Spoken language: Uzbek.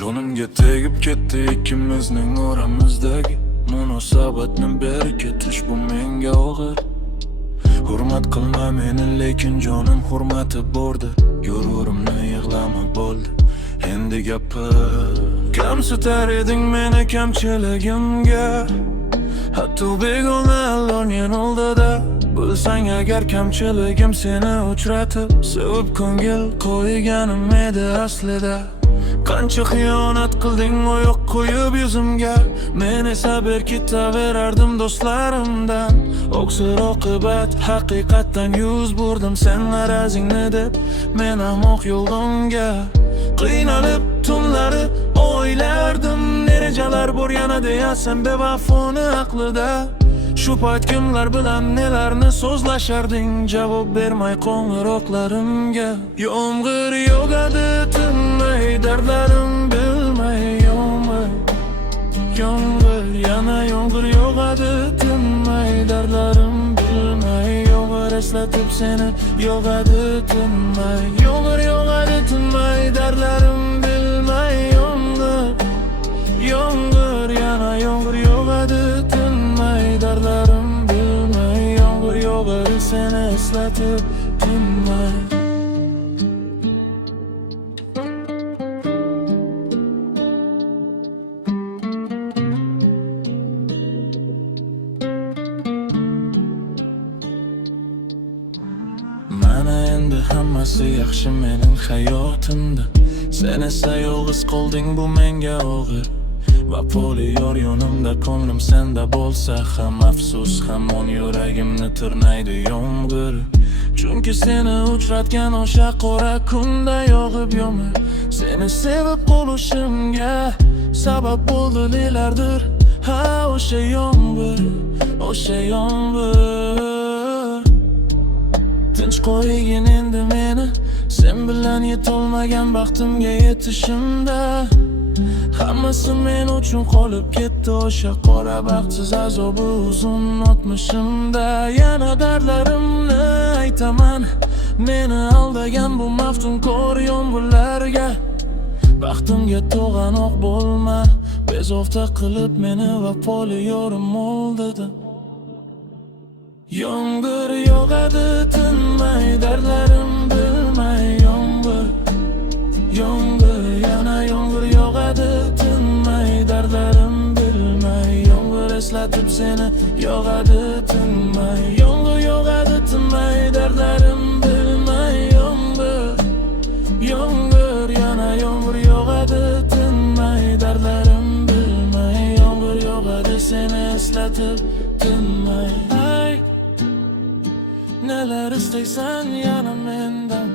Jonimga tegib ketdi ikkimizning oramizdagi munosabatni berkitish bu menga og'ir. Hurmat qilma meni lekin jonim hurmati bordir. Yururimni yig'lama bo'ldi endi gapir. Kamsitar eding meni kamchiligimga, hatto begonalarning oldida. Bilsang agar kamchiligim seni uchratib sevib ko'ngil qo'yganim edi aslida. Qancha xiyonat qilding oyoq qo'yib yuzimga, men esa berkitaverardim do'stlarimdan. Oqsir oqibat haqiqatdan yuz burdim sen g'arazingni deb men ham oq yo'lga. Qiynalib tunlari o'ylardim nerejalar bor yana deyasan bevafoni aqlida. Shu payt kimlar bilan nelarni so'zlasharding, javob bermay qo'ng'iroqlarimga. Yomg'ir yog'adi tinmay, dardlarim bilmay. Yomg'ir yana yomg'ir yog'adi tinmay, dardlarim bilmay. Yomg'ir eslatib seni yog'adi tinmay. Yomg'ir yog'adi tinmay, dardlarim bilmay. Yomg'ir yana yomg'ir yog'adi tinmay, dardlarim bilmay. Yomg'ir yog'adi seni eslatib tinmay. Mana endi hammasi yaxshi mening hayotimda. Sen esa yolg'iz qolding bu menga og'ir. Va poli yor yonimda ko'nglim senda bo'lsa ham afsus hamon yuragimni tirnaydi yomg'ir. Chunki seni uchratgan o'sha qora kunda yog'ib yomg'ir seni sevib qolishimga sabab bo'ldi nelardir. Ha o'sha yomg'ir, o'sha yomg'ir. Tinch qo'ygin endi meni sen bilan yetolmagan baxtimga yetishimda. Hammasi men uchun qolib ketdi o'sha qora baxtsiz azobi uzun o'tmishimda. Yana dardlarimni aytaman meni aldagan bu maftunkor yomg'irlarga. Baxtimga to'g'anoq bo'lma, bezovta qilib meni va poli yorim oldida. Yomg'ir yog'adi tinmay, dardlarim bilmay. Yomg'ir yana yomg'ir yog'adi tinmay, dardlarim bilmay. Yomg'ir eslatib seni yog'adi tinmay. Yomg'ir yog'adi tinmay, dardlarim bilmay. Yomg'ir yana yomg'ir yog'adi tinmay, dardlarim bilmay. Yomg'ir yog'adi seni eslatib tinmay. Ay, nelar istaysan yana mendan.